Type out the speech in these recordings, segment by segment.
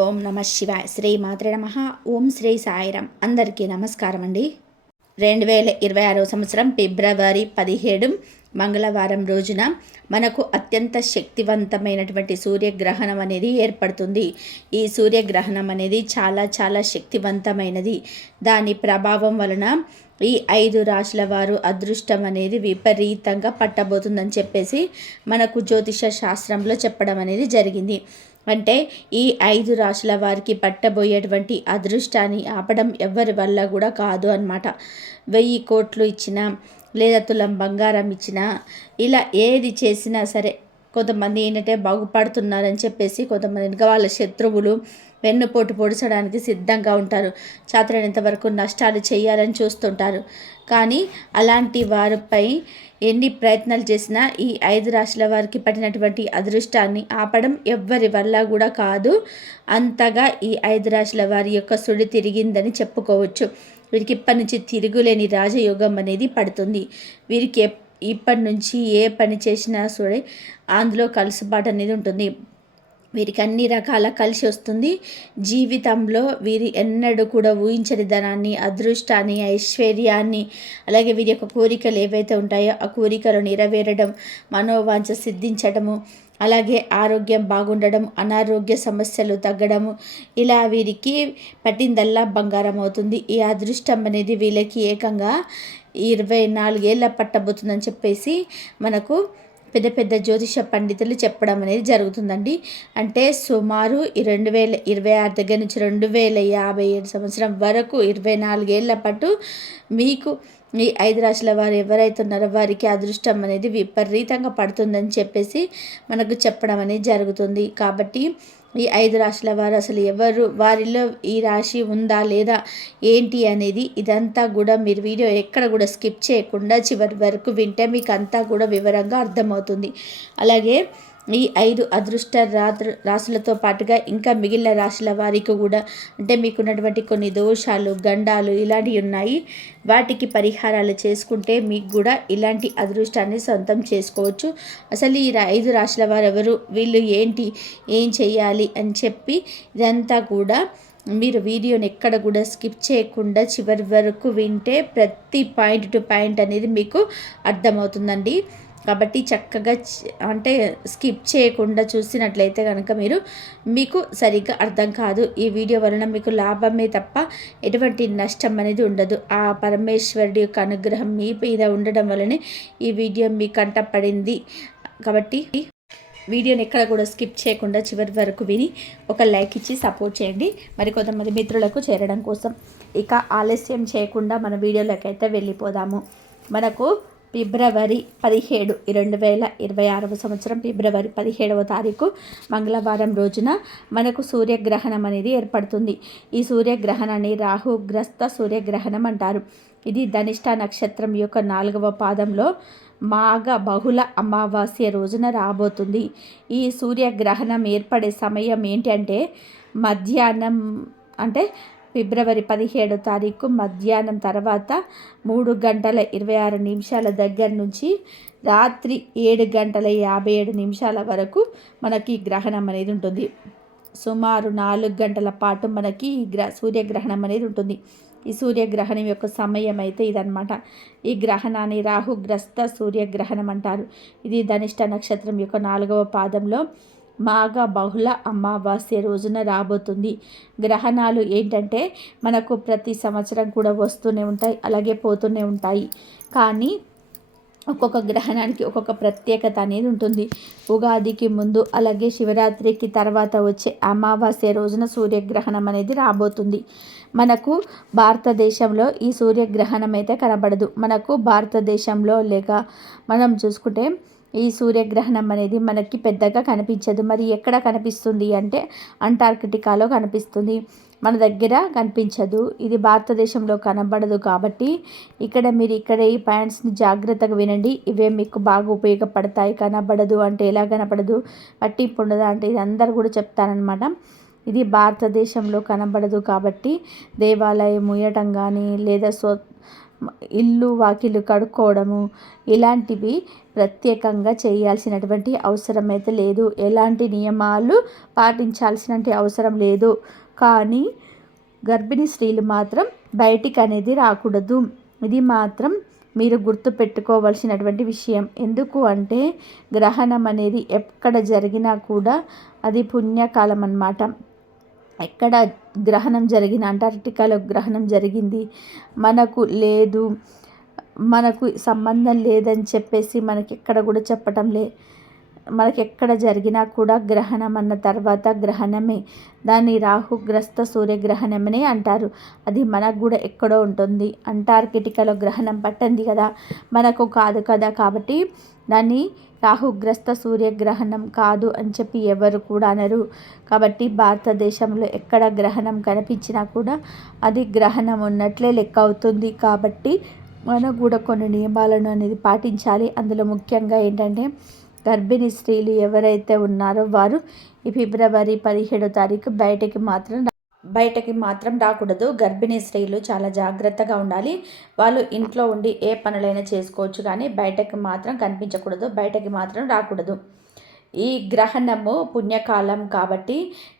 ఓం నమ శివాయ. శ్రీ మాత్రే నమ. ఓం శ్రీ సాయిరాం. అందరికీ నమస్కారం అండి. 2026 సంవత్సరం ఫిబ్రవరి 17 మంగళవారం రోజున మనకు అత్యంత శక్తివంతమైనటువంటి సూర్యగ్రహణం అనేది ఏర్పడుతుంది. ఈ సూర్యగ్రహణం అనేది చాలా చాలా శక్తివంతమైనది. దాని ప్రభావం వలన ఈ 5 రాశుల వారు అదృష్టం అనేది విపరీతంగా పట్టబోతుందని చెప్పేసి మనకు జ్యోతిష శాస్త్రంలో చెప్పడం అనేది జరిగింది. అంటే ఈ 5 రాశుల వారికి పట్టబోయేటువంటి అదృష్టాన్ని ఆపడం ఎవరి వల్ల కూడా కాదు అన్నమాట. 1000 కోట్లు ఇచ్చినా లేదా తులం బంగారం ఇచ్చినా ఇలా ఏది చేసినా సరే కొంతమంది ఏంటంటే బాగుపడుతున్నారని చెప్పేసి కొంతమంది ఇంకా వాళ్ళ శత్రువులు వెన్నుపోటు పొడిచడానికి సిద్ధంగా ఉంటారు. చాతరైనంత వరకు నష్టాలు చేయాలని చూస్తుంటారు. కానీ అలాంటి వారిపై ఎన్ని ప్రయత్నాలు చేసినా ఈ 5 రాశుల వారికి పట్టినటువంటి అదృష్టాన్ని ఆపడం ఎవ్వరి వల్ల కూడా కాదు. అంతగా ఈ 5 రాశుల వారి యొక్క సుడి తిరిగిందని చెప్పుకోవచ్చు. వీరికి ఇప్పటి నుంచి తిరుగులేని రాజయోగం అనేది పడుతుంది. వీరికి ఇప్పటి నుంచి ఏ పని చేసినా సరే అందులో కలుసుబాటు అనేది ఉంటుంది. వీరికి అన్ని రకాల కలిసి వస్తుంది. జీవితంలో వీరి ఎన్నడూ కూడా ఊహించని ధనాన్ని, అదృష్టాన్ని, ఐశ్వర్యాన్ని, అలాగే వీరి యొక్క కోరికలు ఏవైతే ఉంటాయో ఆ కోరికలు నెరవేరడం, మనోవాంఛ సిద్ధించడము, అలాగే ఆరోగ్యం బాగుండడం, అనారోగ్య సమస్యలు తగ్గడము, ఇలా వీరికి పట్టిందల్లా బంగారం అవుతుంది. ఈ అదృష్టం అనేది వీళ్ళకి ఏకంగా 24 ఏళ్ళ పట్టబోతుందని చెప్పేసి మనకు పెద్ద పెద్ద జ్యోతిష పండితులు చెప్పడం అనేది జరుగుతుందండి. అంటే సుమారు 2026 దగ్గర నుంచి 2057 సంవత్సరం వరకు 24 ఏళ్ల పాటు మీకు ఈ 5 రాశుల వారు ఎవరైతే ఉన్నారో వారికి అదృష్టం అనేది విపరీతంగా పడుతుందని చెప్పేసి మనకు చెప్పడం అనేది జరుగుతుంది. కాబట్టి ఈ 5 రాశుల వారు అసలు ఎవరు, వారిలో ఈ రాశి ఉందా లేదా ఏంటి అనేది ఇదంతా కూడా మీరు వీడియో ఎక్కడ కూడా స్కిప్ చేయకుండా చివరి వరకు వింటే మీకు అంతా కూడా వివరంగా అర్థమవుతుంది. అలాగే ఈ 5 అదృష్ట రాశులతో పాటుగా ఇంకా మిగిలిన రాశుల వారికి కూడా అంటే మీకున్నటువంటి కొన్ని దోషాలు, గండాలు ఇలాంటివి ఉన్నాయి. వాటికి పరిహారాలు చేసుకుంటే మీకు కూడా ఇలాంటి అదృష్టాన్ని సొంతం చేసుకోవచ్చు. అసలు ఈ 5 రాశుల వారు ఎవరు, వీళ్ళు ఏంటి, ఏం చేయాలి అని చెప్పి ఇదంతా కూడా మీరు వీడియోని ఎక్కడ కూడా స్కిప్ చేయకుండా చివరి వరకు వింటే ప్రతి పాయింట్ టు పాయింట్ అనేది మీకు అర్థమవుతుందండి. కాబట్టి చక్కగా అంటే స్కిప్ చేయకుండా చూసినట్లయితే కనుక మీకు సరిగ్గా అర్థం కాదు. ఈ వీడియో వలన మీకు లాభమే తప్ప ఎటువంటి నష్టం అనేది ఉండదు. ఆ పరమేశ్వరుడి యొక్క అనుగ్రహం మీ మీద ఉండడం వలనే ఈ వీడియో మీ కంట పడింది. కాబట్టి వీడియోని ఎక్కడ కూడా స్కిప్ చేయకుండా చివరి వరకు విని ఒక లైక్ ఇచ్చి సపోర్ట్ చేయండి. మరి కొంతమంది మిత్రులకు చేరడం కోసం ఇక ఆలస్యం చేయకుండా మన వీడియోలోకి అయితే వెళ్ళిపోదాము. మనకు ఫిబ్రవరి 17 2026 సంవత్సరం ఫిబ్రవరి 17వ తారీఖు మంగళవారం రోజున మనకు సూర్యగ్రహణం అనేది ఏర్పడుతుంది. ఈ సూర్యగ్రహణాన్ని రాహుగ్రస్త సూర్యగ్రహణం అంటారు. ఇది ధనిష్ట నక్షత్రం యొక్క 4వ పాదంలో మాఘ బహుళ అమావాస్య రోజున రాబోతుంది. ఈ సూర్యగ్రహణం ఏర్పడే సమయం ఏంటంటే మధ్యాహ్నం, అంటే ఫిబ్రవరి 17వ తారీఖు మధ్యాహ్నం తర్వాత 3:26 దగ్గర నుంచి రాత్రి 7:57 వరకు మనకి గ్రహణం అనేది ఉంటుంది. సుమారు 4 గంటల పాటు మనకి సూర్యగ్రహణం అనేది ఉంటుంది. ఈ సూర్యగ్రహణం యొక్క సమయం అయితే ఇదన్నమాట. ఈ గ్రహణాన్ని రాహుగ్రస్త సూర్యగ్రహణం అంటారు. ఇది ధనిష్ట నక్షత్రం యొక్క 4వ పాదంలో మాఘ బహుళ అమావాస్య రోజున రాబోతుంది. గ్రహణాలు ఏంటంటే మనకు ప్రతి సంవత్సరం కూడా వస్తూనే ఉంటాయి, అలాగే పోతూనే ఉంటాయి. కానీ ఒక్కొక్క గ్రహణానికి ఒక్కొక్క ప్రత్యేకత అనేది ఉంటుంది. ఉగాదికి ముందు అలాగే శివరాత్రికి తర్వాత వచ్చే అమావాస్య రోజున సూర్యగ్రహణం అనేది రాబోతుంది. మనకు భారతదేశంలో ఈ సూర్యగ్రహణం అయితే కనబడదు. మనకు భారతదేశంలో లేక మనం చూసుకుంటే ఈ సూర్యగ్రహణం అనేది మనకి పెద్దగా కనిపించదు. మరి ఎక్కడ కనిపిస్తుంది అంటే అంటార్కిటికాలో కనిపిస్తుంది, మన దగ్గర కనిపించదు. ఇది భారతదేశంలో కనబడదు. కాబట్టి ఇక్కడ ఈ పాయింట్స్ని జాగ్రత్తగా వినండి. ఇవే మీకు బాగా ఉపయోగపడతాయి. కనబడదు అంటే ఎలా కనబడదు, పట్టింపు ఉండదా అంటే ఇది అందరు కూడా చెప్తారనమాట. ఇది భారతదేశంలో కనబడదు కాబట్టి దేవాలయం ముయ్యటం కానీ లేదా ఇల్లు వాకిలు కడుక్కోవడము ఇలాంటివి ప్రత్యేకంగా చేయాల్సినటువంటి అవసరం అయితే లేదు. ఎలాంటి నియమాలు పాటించాల్సిన అవసరం లేదు. కానీ గర్భిణీ స్త్రీలు మాత్రం బయటికి అనేది రాకూడదు. ఇది మాత్రం మీరు గుర్తు పెట్టుకోవాల్సినటువంటి విషయం. ఎందుకు అంటే గ్రహణం అనేది ఎక్కడ జరిగినా కూడా అది పుణ్యకాలం అన్నమాట. ఎక్కడ గ్రహణం జరిగిన అంటార్క్టికాలో గ్రహణం జరిగింది, మనకు లేదు, మనకు సంబంధం లేదని చెప్పేసి మనకి ఎక్కడ కూడా చెప్పటం మనకెక్కడ జరిగినా కూడా గ్రహణం అన్న తర్వాత గ్రహణమే. దాన్ని రాహుగ్రస్త సూర్యగ్రహణమనే అంటారు. అది మనకు కూడా ఎక్కడో ఉంటుంది. అంటార్కిటికాలో గ్రహణం పట్టింది కదా, మనకు కాదు కదా. కాబట్టి దాన్ని రాహుగ్రస్త సూర్యగ్రహణం కాదు అని చెప్పి ఎవరు కూడా అనరు. కాబట్టి భారతదేశంలో ఎక్కడ గ్రహణం కనిపించినా కూడా అది గ్రహణం ఉన్నట్లే లెక్క అవుతుంది. కాబట్టి మనం కూడా కొన్ని నియమాలను అనేది పాటించాలి. అందులో ముఖ్యంగా ఏంటంటే గర్భిణీ స్త్రీలు ఎవరైతే ఉన్నారో వారు ఈ ఫిబ్రవరి 17వ తారీఖు బయటకి మాత్రం రాకూడదు. గర్భిణీ స్త్రీలు చాలా జాగ్రత్తగా ఉండాలి. వాళ్ళు ఇంట్లో ఉండి ఏ పనులైనా చేసుకోవచ్చు, కానీ బయటకి మాత్రం కనిపించకూడదు, బయటకి మాత్రం రాకూడదు. ఈ గ్రహణము పుణ్యకాలం కాబట్టి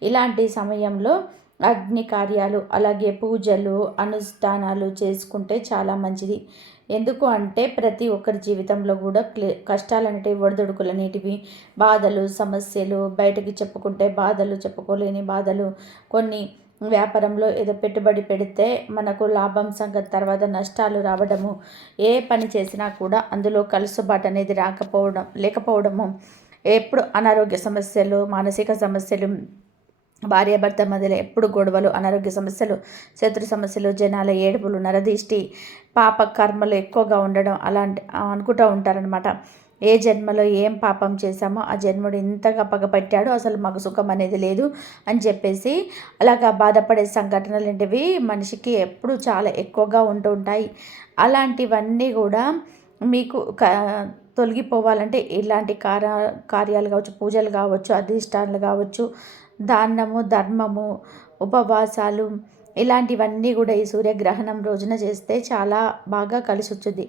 ఇలాంటి సమయంలో అగ్ని కార్యాలు అలాగే పూజలు అనుష్ఠానాలు చేసుకుంటే చాలా మంచిది. ఎందుకు అంటే ప్రతి ఒక్కరి జీవితంలో కూడా కష్టాలు అనేటివి ఒడిదుడుకులు అనేటివి బాధలు సమస్యలు బయటకి చెప్పుకుంటే బాధలు చెప్పుకోలేని బాధలు కొన్ని వ్యాపారంలో ఏదో పెట్టుబడి పెడితే మనకు లాభం సంగతి తర్వాత నష్టాలు రావడము ఏ పని చేసినా కూడా అందులో కలుసుబాటు అనేది లేకపోవడము ఎప్పుడు అనారోగ్య సమస్యలు మానసిక సమస్యలు భార్యాభర్త మధ్యలో ఎప్పుడు గొడవలు అనారోగ్య సమస్యలు శత్రు సమస్యలు జనాల ఏడుపులు నరదిష్టి పాప కర్మలు ఎక్కువగా ఉండడం అలాంటి అనుకుంటూ ఉంటారనమాట. ఏ జన్మలో ఏం పాపం చేశామో ఆ జన్ముడు ఇంతగా పగపట్టాడు, అసలు మాకు సుఖం అనేది లేదు అని చెప్పేసి అలాగా బాధపడే సంఘటనలు ఏంటివి మనిషికి ఎప్పుడు చాలా ఎక్కువగా ఉంటూ ఉంటాయి. అలాంటివన్నీ కూడా మీకు తొలగిపోవాలంటే ఇలాంటి కార్యాలు కావచ్చు, పూజలు కావచ్చు, అధిష్టానాలు కావచ్చు, దానము ధర్మము ఉపవాసాలు ఇలాంటివన్నీ కూడా ఈ సూర్యగ్రహణం రోజున చేస్తే చాలా బాగా కలిసి వచ్చుద్ది.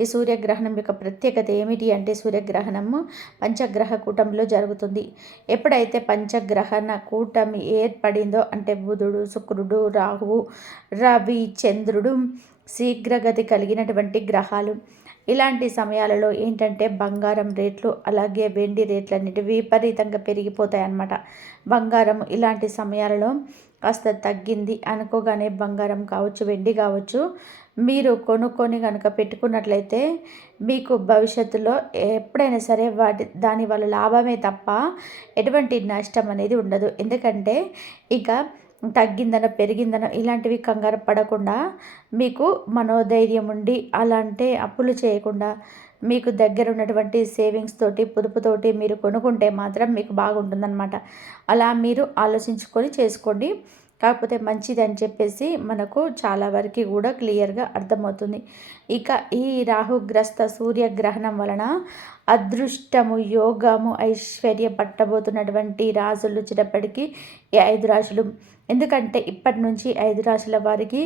ఈ సూర్యగ్రహణం యొక్క ప్రత్యేకత ఏమిటి అంటే సూర్యగ్రహణము పంచగ్రహ కూటమిలో జరుగుతుంది. ఎప్పుడైతే పంచగ్రహణ కూటమి ఏర్పడిందో అంటే బుధుడు శుక్రుడు రాహువు రవి చంద్రుడు శీఘ్రగతి కలిగినటువంటి గ్రహాలు. ఇలాంటి సమయాలలో ఏంటంటే బంగారం రేట్లు అలాగే వెండి రేట్లు అన్నిటి విపరీతంగా పెరిగిపోతాయి అన్నమాట. బంగారం ఇలాంటి సమయాలలో కాస్త తగ్గింది అనుకోగానే బంగారం కావచ్చు వెండి కావచ్చు మీరు కొనుక్కొని కనుక పెట్టుకున్నట్లయితే మీకు భవిష్యత్తులో ఎప్పుడైనా సరే దానివల్ల లాభమే తప్ప ఎటువంటి నష్టం అనేది ఉండదు. ఎందుకంటే ఇక తగ్గిందనో పెరిగిందనో ఇలాంటివి కంగారు పడకుండా మీకు మనోధైర్యం ఉండి అలాంటి అప్పులు చేయకుండా మీకు దగ్గర ఉన్నటువంటి సేవింగ్స్ తోటి పొదుపుతోటి మీరు కొనుక్కుంటే మాత్రం మీకు బాగుంటుందన్నమాట. అలా మీరు ఆలోచించుకొని చేసుకోండి. కాకపోతే మంచిది అని చెప్పేసి మనకు చాలా వరకు కూడా క్లియర్గా అర్థమవుతుంది. ఇక ఈ రాహుగ్రస్త సూర్యగ్రహణం వలన అదృష్టము యోగము ఐశ్వర్య పట్టబోతున్నటువంటి రాజులు చిన్నప్పటికీ ఈ 5 రాశులు. ఎందుకంటే ఇప్పటి నుంచి 5 రాశుల వారికి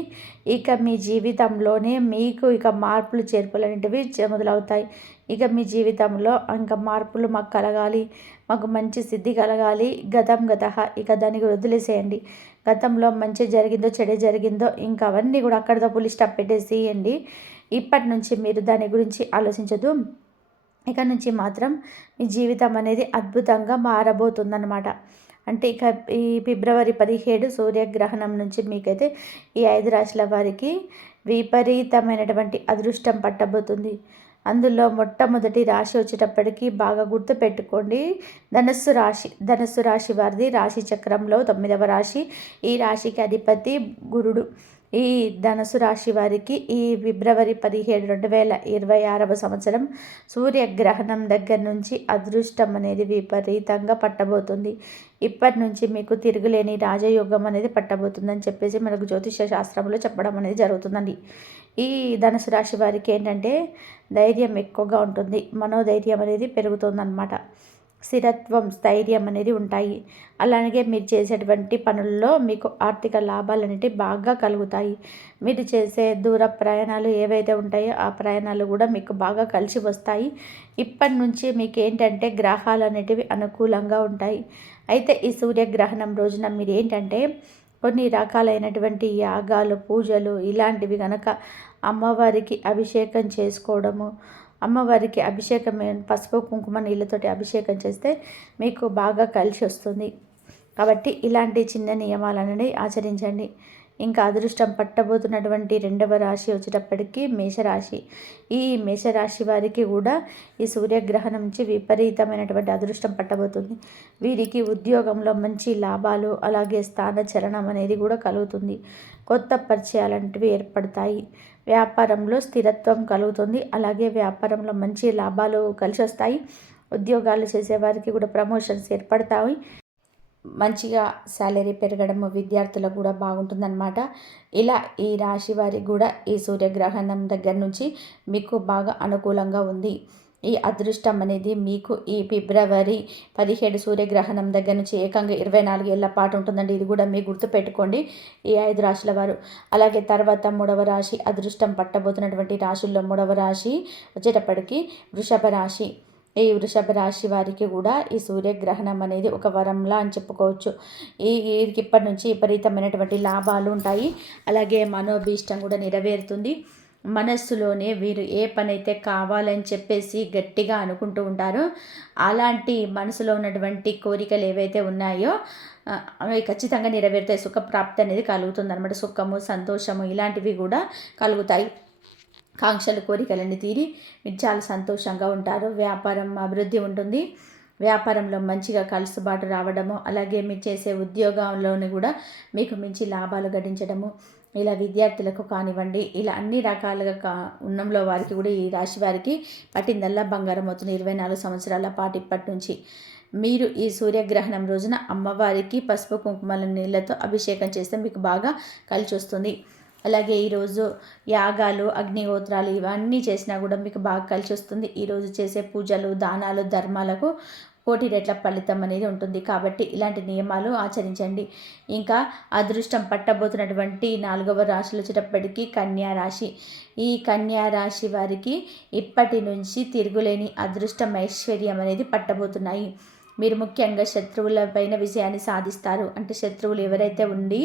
ఇక మీ జీవితంలోనే మీకు ఇక మార్పులు చేర్పులు అనేటివి మొదలవుతాయి. ఇక మీ జీవితంలో ఇంకా మార్పులు మాకు కలగాలి, మాకు మంచి సిద్ధి కలగాలి. గతం గతః ఇక దానికి వదిలేసేయండి. గతంలో మంచి జరిగిందో చెడు జరిగిందో ఇంకా అవన్నీ కూడా అక్కడితో పులి స్టాప్ పెట్టేసేయండి. ఇప్పటి నుంచి మీరు దాని గురించి ఆలోచించదు. ఇక నుంచి మాత్రం మీ జీవితం అనేది అద్భుతంగా మారబోతుందన్నమాట. అంటే ఇక ఈ ఫిబ్రవరి 17 సూర్యగ్రహణం నుంచి మీకైతే ఈ 5 రాశుల వారికి విపరీతమైనటువంటి అదృష్టం పట్టబోతుంది. అందులో మొట్టమొదటి రాశి వచ్చేటప్పటికి బాగా గుర్తుపెట్టుకోండి, ధనస్సు రాశి. ధనస్సు రాశి వారిది రాశి చక్రంలో 9వ రాశి. ఈ రాశికి అధిపతి గురుడు. ఈ ధనుసు రాశి వారికి ఈ ఫిబ్రవరి 17, 2026వ సంవత్సరం సూర్యగ్రహణం దగ్గర నుంచి అదృష్టం అనేది విపరీతంగా పట్టబోతుంది. ఇప్పటి నుంచి మీకు తిరుగులేని రాజయోగం అనేది పట్టబోతుందని చెప్పేసి మనకు జ్యోతిష శాస్త్రంలో చెప్పడం అనేది జరుగుతుందండి. ఈ ధనుసు రాశి వారికి ఏంటంటే ధైర్యం ఎక్కువగా ఉంటుంది, మనోధైర్యం అనేది పెరుగుతుందన్నమాట. స్థిరత్వం, స్థైర్యం అనేది ఉంటాయి. అలాగే మీరు చేసేటువంటి పనుల్లో మీకు ఆర్థిక లాభాలు అనేవి బాగా కలుగుతాయి. మీరు చేసే దూర ప్రయాణాలు ఏవైతే ఉంటాయో ఆ ప్రయాణాలు కూడా మీకు బాగా కలిసి వస్తాయి. ఇప్పటి నుంచి మీకు ఏంటంటే గ్రహాలు అనేటివి అనుకూలంగా ఉంటాయి. అయితే ఈ సూర్యగ్రహణం రోజున మీరు ఏంటంటే కొన్ని రకాలైనటువంటి యాగాలు, పూజలు ఇలాంటివి కనుక అమ్మవారికి అభిషేకం చేసుకోవడము, అమ్మవారికి అభిషేకం పసుపు కుంకుమ నీళ్ళతోటి అభిషేకం చేస్తే మీకు బాగా కలిసి వస్తుంది. కాబట్టి ఇలాంటి చిన్న నియమాలనేవి ఆచరించండి. ఇంకా అదృష్టం పట్టబోతున్నటువంటి 2వ రాశి వచ్చేటప్పటికి మేషరాశి. ఈ మేషరాశి వారికి కూడా ఈ సూర్యగ్రహణం నుంచి విపరీతమైనటువంటి అదృష్టం పట్టబోతుంది. వీరికి ఉద్యోగంలో మంచి లాభాలు, అలాగే స్థాన చలనం అనేది కూడా కలుగుతుంది. కొత్త పరిచయాలంటివి ఏర్పడతాయి. వ్యాపారంలో స్థిరత్వం కలుగుతుంది. అలాగే వ్యాపారంలో మంచి లాభాలు కలిసి వస్తాయి. ఉద్యోగాలు చేసేవారికి కూడా ప్రమోషన్స్ ఏర్పడతాయి. మంచిగా శాలరీ పెరగడము విద్యార్థులకు కూడా బాగుంటుందన్నమాట. ఇలా ఈ రాశి వారికి కూడా ఈ సూర్యగ్రహణం దగ్గర నుంచి మీకు బాగా అనుకూలంగా ఉంది. ఈ అదృష్టం అనేది మీకు ఈ ఫిబ్రవరి 17 సూర్యగ్రహణం దగ్గర నుంచి ఏకంగా 24 ఏళ్ల పాటు ఉంటుందండి. ఇది కూడా మీరు గుర్తుపెట్టుకోండి ఈ 5 రాశుల వారు. అలాగే తర్వాత 3వ రాశి, అదృష్టం పట్టబోతున్నటువంటి రాశుల్లో 3వ రాశి వచ్చేటప్పటికి వృషభ రాశి. ఈ వృషభ రాశి వారికి కూడా ఈ సూర్యగ్రహణం అనేది ఒక వరంలా అని చెప్పుకోవచ్చు. వీరికి ఇప్పటి నుంచి విపరీతమైనటువంటి లాభాలు ఉంటాయి. అలాగే మనోభీష్టం కూడా నెరవేరుతుంది. మనస్సులోనే వీరు ఏ పని అయితే కావాలని చెప్పేసి గట్టిగా అనుకుంటూ ఉంటారో అలాంటి మనసులో ఉన్నటువంటి కోరికలు ఏవైతే ఉన్నాయో అవి ఖచ్చితంగా నెరవేరుతాయి. సుఖప్రాప్తి అనేది కలుగుతుంది అనమాట. సుఖము, సంతోషము ఇలాంటివి కూడా కలుగుతాయి. కాంక్షలు, కోరికలన్నీ తీరి మీరు చాలా సంతోషంగా ఉంటారు. వ్యాపారం అభివృద్ధి ఉంటుంది. వ్యాపారంలో మంచిగా కలుసుబాటు రావడము, అలాగే మీరు చేసే ఉద్యోగంలోని కూడా మీకు మంచి లాభాలు గడించడము, ఇలా విద్యార్థులకు కానివ్వండి, ఇలా అన్ని రకాలుగా ఉన్నంలో వారికి కూడా ఈ రాశి వారికి పట్టిందల్లా బంగారం అవుతుంది. 24 సంవత్సరాల పాటు ఇప్పటి నుంచి మీరు ఈ సూర్యగ్రహణం రోజున అమ్మవారికి పసుపు కుంకుమల నీళ్ళతో అభిషేకం చేస్తే మీకు బాగా కలిసి వస్తుంది. అలాగే ఈరోజు యాగాలు, అగ్నిహోత్రాలు ఇవన్నీ చేసినా కూడా మీకు బాగా కలిసి వస్తుంది. ఈరోజు చేసే పూజలు, దానాలు, ధర్మాలకు కోటి రెట్ల ఫలితం అనేది ఉంటుంది. కాబట్టి ఇలాంటి నియమాలు ఆచరించండి. ఇంకా అదృష్టం పట్టబోతున్నటువంటి 4వ రాశులు వచ్చేటప్పటికీ కన్యా రాశి. ఈ కన్యా రాశి వారికి ఇప్పటి నుంచి తిరుగులేని అదృష్టం, ఐశ్వర్యం అనేది పట్టబోతున్నాయి. మీరు ముఖ్యంగా శత్రువులపైన విజయాన్ని సాధిస్తారు. అంటే శత్రువులు ఎవరైతే ఉండి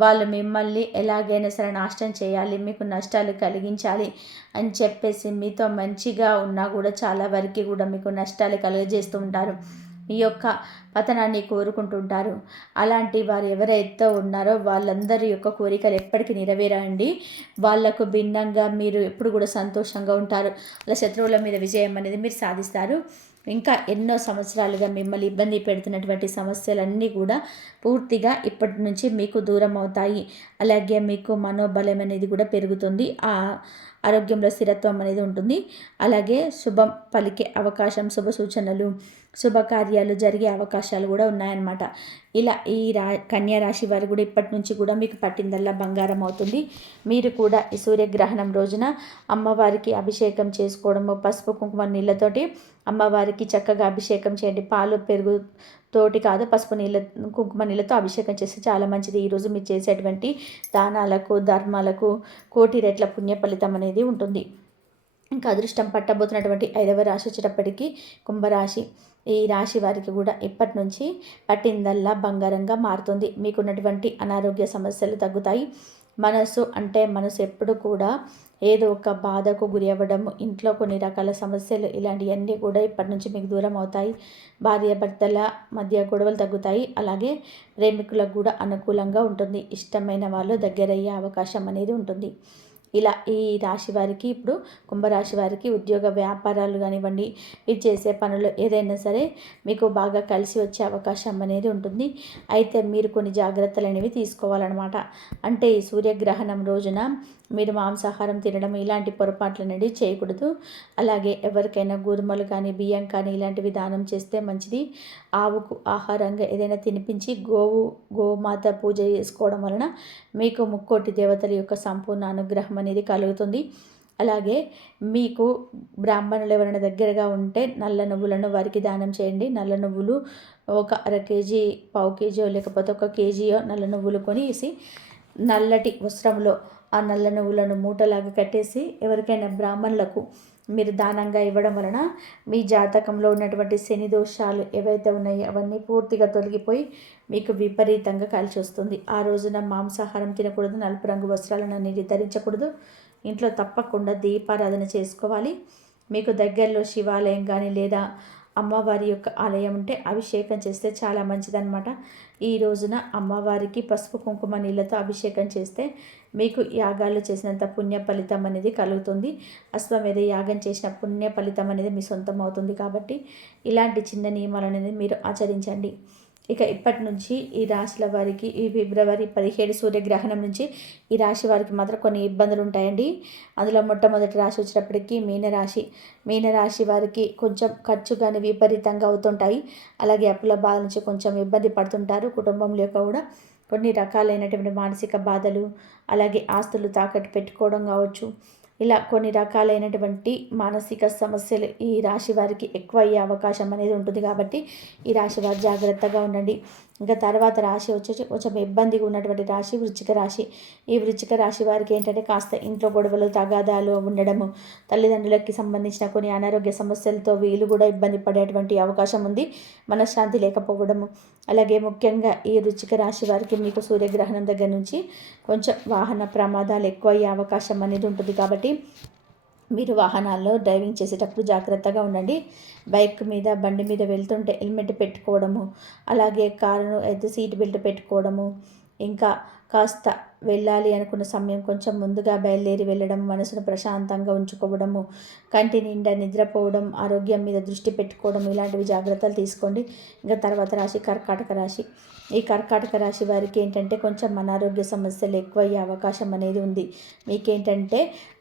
వాళ్ళు మిమ్మల్ని ఎలాగైనా సరే నాశనం చేయాలి, మీకు నష్టాలు కలిగించాలి అని చెప్పేసి మీతో మంచిగా ఉన్నా కూడా చాలా వరకు కూడా మీకు నష్టాలు కలుగజేస్తూ ఉంటారు. మీ యొక్క పతనాన్ని కోరుకుంటుంటారు. అలాంటి వారు ఎవరైతే ఉన్నారో వాళ్ళందరి యొక్క కోరికలు ఎప్పటికీ నెరవేరండి. వాళ్లకు భిన్నంగా మీరు ఎప్పుడు కూడా సంతోషంగా ఉంటారు. అలా శత్రువుల మీద విజయం అనేది మీరు సాధిస్తారు. ఇంకా ఎన్నో సంవత్సరాలుగా మిమ్మల్ని ఇబ్బంది పెడుతున్నటువంటి సమస్యలన్నీ కూడా పూర్తిగా ఇప్పటి నుంచి మీకు దూరం అవుతాయి. అలాగే మీకు మనోబలం అనేది కూడా పెరుగుతుంది. ఆరోగ్యంలో స్థిరత్వం అనేది ఉంటుంది. అలాగే శుభం పలికే అవకాశం, శుభ సూచనలు, శుభకార్యాలు జరిగే అవకాశాలు కూడా ఉన్నాయన్నమాట. ఇలా ఈ కన్యా రాశి వారు కూడా ఇప్పటి నుంచి కూడా మీకు పట్టిందల్లా బంగారం అవుతుంది. మీరు కూడా ఈ సూర్యగ్రహణం రోజున అమ్మవారికి అభిషేకం చేసుకోవడము, పసుపు కుంకుమ నీళ్ళతోటి అమ్మవారికి చక్కగా అభిషేకం చేయండి. పాలు, పెరుగు తోటి కాదు, పసుపు నీళ్ళ, కుంకుమ నీళ్ళతో అభిషేకం చేస్తే చాలా మంచిది. ఈరోజు మీరు చేసేటువంటి దానాలకు, ధర్మాలకు కోటి రెట్ల పుణ్య ఫలితం అనేది ఉంటుంది. ఇంకా అదృష్టం పట్టబోతున్నటువంటి 5వ రాశి వచ్చేటప్పటికి కుంభరాశి. ఈ రాశి వారికి కూడా ఇప్పటి నుంచి పట్టిందల్లా బంగారంగా మారుతుంది. మీకున్నటువంటి అనారోగ్య సమస్యలు తగ్గుతాయి. మనసు ఎప్పుడు కూడా ఏదో ఒక బాధకు గురి అవ్వడము, ఇంట్లో కొన్ని రకాల సమస్యలు ఇలాంటివన్నీ కూడా ఇప్పటి నుంచి మీకు దూరం అవుతాయి. భార్యాభర్తల మధ్య గొడవలు తగ్గుతాయి. అలాగే ప్రేమికులకు కూడా అనుకూలంగా ఉంటుంది. ఇష్టమైన వాళ్ళు దగ్గరయ్యే అవకాశం అనేది ఉంటుంది. ఇలా ఈ రాశి వారికి ఇప్పుడు కుంభరాశి వారికి ఉద్యోగ వ్యాపారాలు కానివ్వండి, మీరు చేసే పనులు ఏదైనా సరే మీకు బాగా కలిసి వచ్చే అవకాశం అనేది ఉంటుంది. అయితే మీరు కొన్ని జాగ్రత్తలు అనేవి తీసుకోవాలన్నమాట. అంటే ఈ సూర్యగ్రహణం రోజున మీరు మాంసాహారం తినడం ఇలాంటి పొరపాట్లు అనేవి చేయకూడదు. అలాగే ఎవరికైనా గోధుమలు కానీ, బియ్యం కానీ ఇలాంటివి దానం చేస్తే మంచిది. ఆవుకు ఆహారంగా ఏదైనా తినిపించి గోమాత పూజ చేసుకోవడం వలన మీకు ముక్కోటి దేవతల యొక్క సంపూర్ణ అనుగ్రహం అనేది కలుగుతుంది. అలాగే మీకు బ్రాహ్మణులు ఎవరైనా దగ్గరగా ఉంటే నల్ల నువ్వులను వారికి దానం చేయండి. నల్ల నువ్వులు ఒక అర కేజీ, పావు కేజీయో లేకపోతే 1 కేజీయో నల్ల నువ్వులు కొనేసి నల్లటి వస్త్రంలో ఆ నల్ల నువ్వులను మూటలాగా కట్టేసి ఎవరికైనా బ్రాహ్మణులకు మీరు దానంగా ఇవ్వడం వలన మీ జాతకంలో ఉన్నటువంటి శని దోషాలు ఏవైతే ఉన్నాయో అవన్నీ పూర్తిగా తొలగిపోయి మీకు విపరీతంగా కలిసి వస్తుంది. ఆ రోజున మాంసాహారం తినకూడదు, నలుపు రంగు వస్త్రాలను అనేది ధరించకూడదు. ఇంట్లో తప్పకుండా దీపారాధన చేసుకోవాలి. మీకు దగ్గరలో శివాలయం కానీ లేదా అమ్మవారి యొక్క ఆలయం ఉంటే అభిషేకం చేస్తే చాలా మంచిదన్నమాట. ఈ రోజున అమ్మవారికి పసుపు కుంకుమ నీళ్ళతో అభిషేకం చేస్తే మీకు యాగాలు చేసినంత పుణ్య ఫలితం అనేది కలుగుతుంది. అశ్వమేధ యాగం చేసిన పుణ్య ఫలితం అనేది మీ సొంతం అవుతుంది. కాబట్టి ఇలాంటి చిన్న నియమాలు అనేది మీరు ఆచరించండి. ఇక ఇప్పటి నుంచి ఈ రాశుల వారికి ఈ ఫిబ్రవరి 17 సూర్యగ్రహణం నుంచి ఈ రాశి వారికి మాత్రం కొన్ని ఇబ్బందులు ఉంటాయండి. అందులో మొట్టమొదటి రాశి వచ్చేటప్పటికి మీనరాశి. మీనరాశి వారికి కొంచెం ఖర్చు కానీ విపరీతంగా అవుతుంటాయి. అలాగే అప్పుల బాధ నుంచి కొంచెం ఇబ్బంది పడుతుంటారు. కుటుంబంలో యొక్క కూడా కొన్ని రకాలైనటువంటి మానసిక బాధలు, అలాగే ఆస్తులు తాకట్టు పెట్టుకోవడం కావచ్చు, ఇలా కొన్ని రకాలైనటువంటి మానసిక సమస్యలు ఈ రాశి వారికి ఎక్కువ అయ్యే అవకాశం అనేది ఉంటుంది. కాబట్టి ఈ రాశి వారు జాగ్రత్తగా ఉండండి. ఇంకా తర్వాత రాశి వచ్చేసి కొంచెం ఇబ్బందిగా ఉన్నటువంటి రాశి వృశ్చిక రాశి. ఈ వృశ్చిక రాశి వారికి ఏంటంటే కాస్త ఇంట్లో గొడవలు, తగాదాలు ఉండడము, తల్లిదండ్రులకి సంబంధించిన కొన్ని అనారోగ్య సమస్యలతో వీళ్ళు కూడా ఇబ్బంది పడేటువంటి అవకాశం ఉంది. మనశ్శాంతి లేకపోవడము, అలాగే ముఖ్యంగా ఈ వృశ్చిక రాశి వారికి మీకు సూర్యగ్రహణం దగ్గర నుంచి కొంచెం వాహన ప్రమాదాలు ఎక్కువ అయ్యే అవకాశం అనేది ఉంటుంది. కాబట్టి మీరు వాహనాల్లో డ్రైవింగ్ చేసేటప్పుడు జాగ్రత్తగా ఉండండి. బైక్ మీద, బండి మీద వెళ్తుంటే హెల్మెట్ పెట్టుకోవడము, అలాగే కారును అయితే సీట్ బెల్ట్ పెట్టుకోవడము, ఇంకా కాస్త వెళ్ళాలి అనుకున్న సమయం కొంచెం ముందుగా బయలుదేరి వెళ్ళడం, మనసును ప్రశాంతంగా ఉంచుకోవడము, కంటి నిండా నిద్రపోవడం, ఆరోగ్యం మీద దృష్టి పెట్టుకోవడం, ఇలాంటివి జాగ్రత్తలు తీసుకోండి. ఇంకా తర్వాత రాశి కర్కాటక రాశి. ఈ కర్కాటక రాశి వారికి ఏంటంటే కొంచెం అనారోగ్య సమస్యలు ఎక్కువ అయ్యే అవకాశం అనేది ఉంది. మీకేంటంటే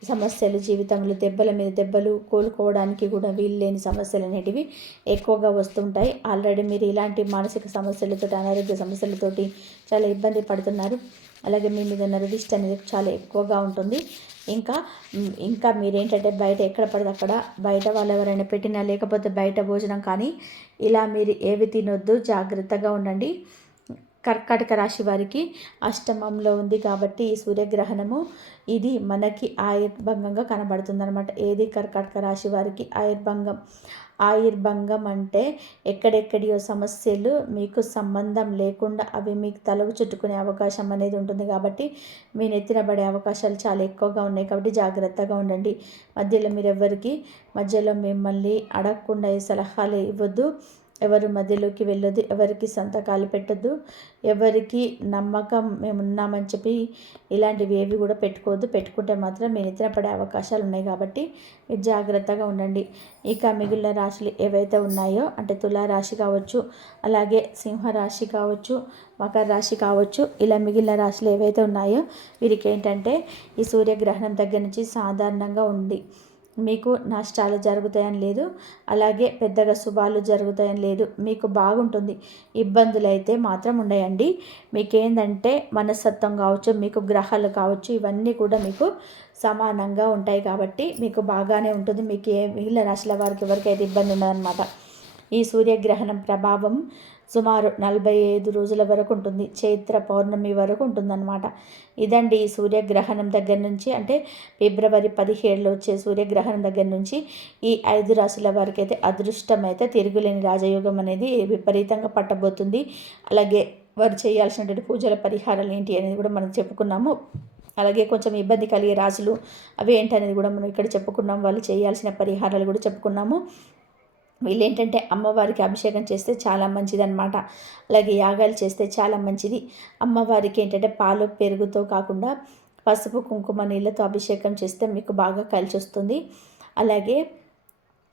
సమస్యలు జీవితంలో దెబ్బల మీద దెబ్బలు, కోలుకోవడానికి కూడా వీలు లేని సమస్యలు అనేటివి ఎక్కువగా వస్తుంటాయి. ఆల్రెడీ మీరు ఇలాంటి మానసిక సమస్యలతో, అనారోగ్య సమస్యలతోటి చాలా ఇబ్బంది పడుతున్నారు. అలాగే మీ మీద ఉన్న రిజిస్ట్ అనేది చాలా ఎక్కువగా ఉంటుంది. ఇంకా మీరేంటంటే బయట ఎక్కడ పడితే అక్కడ బయట వాళ్ళు ఎవరైనా పెట్టినా, లేకపోతే బయట భోజనం కానీ ఇలా మీరు ఏవి తినొద్దు, జాగ్రత్తగా ఉండండి. కర్కాటక రాశి వారికి అష్టమంలో ఉంది కాబట్టి ఈ సూర్యగ్రహణము ఇది మనకి ఆయుర్భంగంగా కనబడుతుంది అనమాట. ఏది కర్కాటక రాశి వారికి ఆయుర్భంగం. ఆయుర్భంగం అంటే ఎక్కడెక్కడియో సమస్యలు మీకు సంబంధం లేకుండా అవి మీకు తలకు చుట్టుకునే అవకాశం అనేది ఉంటుంది. కాబట్టి మీ నెత్తిన పడే అవకాశాలు చాలా ఎక్కువగా ఉన్నాయి. కాబట్టి జాగ్రత్తగా ఉండండి. మధ్యలో మిమ్మల్ని అడగకుండా ఏ సలహాలు ఇవ్వద్దు. ఎవరు మధ్యలోకి వెళ్ళొద్దు. ఎవరికి సంతకాలు పెట్టద్దు. ఎవరికి నమ్మకం మేమున్నామని చెప్పి ఇలాంటివి ఏవి కూడా పెట్టుకోవద్దు. పెట్టుకుంటే మాత్రం మీ నిద్ర పడే అవకాశాలు ఉన్నాయి. కాబట్టి మీరు జాగ్రత్తగా ఉండండి. ఇక మిగిలిన రాశులు ఏవైతే ఉన్నాయో అంటే తులారాశి కావచ్చు, అలాగే సింహరాశి కావచ్చు, మకర రాశి కావచ్చు, ఇలా మిగిలిన రాశులు ఏవైతే ఉన్నాయో వీరికి ఏంటంటే ఈ సూర్యగ్రహణం దగ్గర నుంచి సాధారణంగా ఉంది. మీకు నష్టాలు జరుగుతాయని లేదు, అలాగే పెద్దగా శుభాలు జరుగుతాయని లేదు. మీకు బాగుంటుంది. ఇబ్బందులు అయితే మాత్రం ఉన్నాయండి. మీకేందంటే మనస్తత్వం కావచ్చు, మీకు గ్రహాలు కావచ్చు, ఇవన్నీ కూడా మీకు సమానంగా ఉంటాయి. కాబట్టి మీకు బాగానే ఉంటుంది. మీకు మిగిలిన రాశుల వారికి ఎవరికైతే ఇబ్బంది ఉండదన్నమాట. ఈ సూర్యగ్రహణం ప్రభావం సుమారు 45 రోజుల వరకు ఉంటుంది. చైత్ర పౌర్ణమి వరకు ఉంటుందన్నమాట. ఇదండి ఈ సూర్యగ్రహణం దగ్గర నుంచి, అంటే ఫిబ్రవరి 17లో వచ్చే సూర్యగ్రహణం దగ్గర నుంచి ఈ 5 రాశుల వారికి అయితే అదృష్టం అయితే తిరుగులేని రాజయోగం అనేది విపరీతంగా పట్టబోతుంది. అలాగే వారు చేయాల్సినటువంటి పూజల పరిహారాలు ఏంటి అనేది కూడా మనం చెప్పుకున్నాము. అలాగే కొంచెం ఇబ్బంది కలిగే రాశులు అవి ఏంటనేది కూడా మనం ఇక్కడ చెప్పుకున్నాము. వాళ్ళు చేయాల్సిన పరిహారాలు కూడా చెప్పుకున్నాము. వీళ్ళేంటంటే అమ్మవారికి అభిషేకం చేస్తే చాలా మంచిదన్నమాట. అలాగే యాగాలు చేస్తే చాలా మంచిది. అమ్మవారికి ఏంటంటే పాలు పెరుగుతో కాకుండా పసుపు కుంకుమ నీళ్ళతో అభిషేకం చేస్తే మీకు బాగా కలిసి వస్తుంది. అలాగే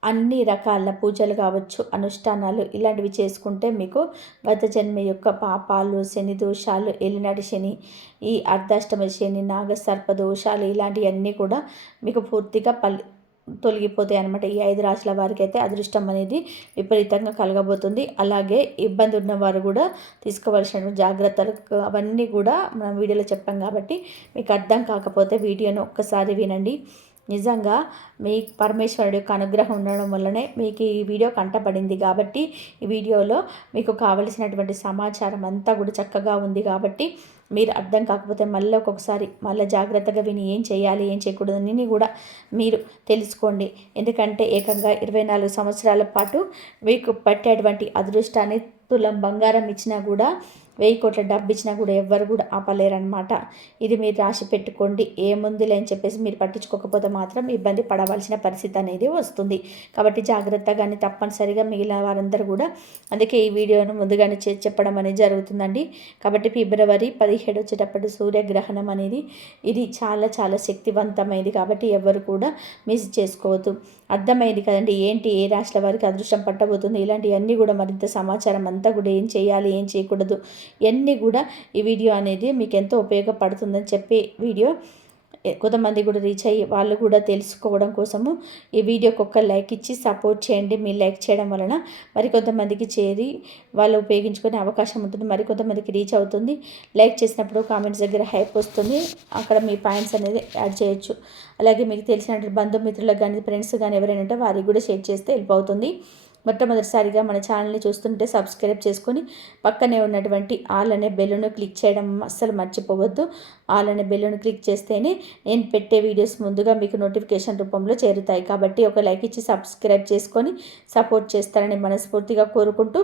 అన్ని రకాల పూజలు కావచ్చు, అనుష్ఠానాలు ఇలాంటివి చేసుకుంటే మీకు గత జన్మ యొక్క పాపాలు, శని దోషాలు, ఏలినాటి శని, ఈ అర్ధాష్టమ శని, నాగసర్ప దోషాలు ఇలాంటివన్నీ కూడా మీకు పూర్తిగా తొలగిపోతాయి అన్నమాట. ఈ 5 రాశుల వారికి అయితే అదృష్టం అనేది విపరీతంగా కలగబోతుంది. అలాగే ఇబ్బంది ఉన్నవారు కూడా తీసుకోవాల్సిన జాగ్రత్తలు అవన్నీ కూడా మనం వీడియోలో చెప్పాం. కాబట్టి మీకు అర్థం కాకపోతే వీడియోను ఒక్కసారి వినండి. నిజంగా మీ పరమేశ్వరుడి యొక్క అనుగ్రహం ఉండడం వల్లనే మీకు ఈ వీడియో కంటపడింది కాబట్టి ఈ వీడియోలో మీకు కావలసినటువంటి సమాచారం అంతా కూడా చక్కగా ఉంది కాబట్టి మీరు అర్థం కాకపోతే మళ్ళీ ఒక్కొక్కసారి మళ్ళీ జాగ్రత్తగా విని ఏం చేయాలి ఏం చేయకూడదు అని కూడా మీరు తెలుసుకోండి. ఎందుకంటే ఏకంగా 24 సంవత్సరాల పాటు మీకు పట్టేటువంటి అదృష్టాన్ని తులం బంగారం ఇచ్చినా కూడా 1000 కోట్ల డబ్బు ఇచ్చినా కూడా ఎవ్వరు కూడా ఆపలేరనమాట. ఇది మీరు రాసి పెట్టుకోండి. ఏముందిలే అని చెప్పేసి మీరు పట్టించుకోకపోతే మాత్రం ఇబ్బంది పడవలసిన పరిస్థితి అనేది వస్తుంది. కాబట్టి జాగ్రత్తగానే తప్పనిసరిగా మిగిలిన వారందరూ కూడా అందుకే ఈ వీడియోను ముందుగానే చెప్పడం అనేది జరుగుతుందండి. కాబట్టి ఫిబ్రవరి 17 వచ్చేటప్పటి సూర్యగ్రహణం అనేది ఇది చాలా చాలా శక్తివంతమైనది కాబట్టి ఎవరు కూడా మిస్ చేసుకోవద్దు. అర్థమైంది కదండి ఏంటి ఏ రాశుల వారికి అదృష్టం పట్టబోతుంది ఇలాంటివన్నీ కూడా మరింత సమాచారం అంతా కూడా ఏం చేయాలి ఏం చేయకూడదు ఇవన్నీ కూడా ఈ వీడియో అనేది మీకు ఎంతో ఉపయోగపడుతుందని చెప్పి వీడియో కొంతమంది కూడా రీచ్ అయ్యి వాళ్ళు కూడా తెలుసుకోవడం కోసము ఈ వీడియోకి ఒక లైక్ ఇచ్చి సపోర్ట్ చేయండి. మీరు లైక్ చేయడం వలన మరికొంతమందికి చేరి వాళ్ళు ఉపయోగించుకునే అవకాశం ఉంటుంది, మరికొంతమందికి రీచ్ అవుతుంది. లైక్ చేసినప్పుడు కామెంట్స్ దగ్గర హైప్ వస్తుంది, అక్కడ మీ పాయింట్స్ అనేది యాడ్ చేయొచ్చు. అలాగే మీకు తెలిసినటువంటి బంధుమిత్రులకు కానీ ఫ్రెండ్స్ కానీ ఎవరైనా ఉంటే వారికి కూడా షేర్ చేస్తే హెల్ప్ అవుతుంది. మొట్టమొదటిసారిగా మన ఛానల్ని చూస్తుంటే సబ్స్క్రైబ్ చేసుకొని పక్కనే ఉన్నటువంటి ఆల్ అనే బెల్లును క్లిక్ చేయడం అస్సలు మర్చిపోవద్దు. ఆల్ అనే బెల్లును క్లిక్ చేస్తేనే నేను పెట్టే వీడియోస్ ముందుగా మీకు నోటిఫికేషన్ రూపంలో చేరుతాయి. కాబట్టి ఒక లైక్ ఇచ్చి సబ్స్క్రైబ్ చేసుకొని సపోర్ట్ చేస్తారని మనస్ఫూర్తిగా కోరుకుంటూ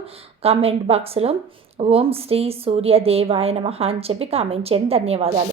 కామెంట్ బాక్స్లో ఓం శ్రీ సూర్యదేవాయ నమః అని చెప్పి కామెంట్ చేయండి. ధన్యవాదాలు.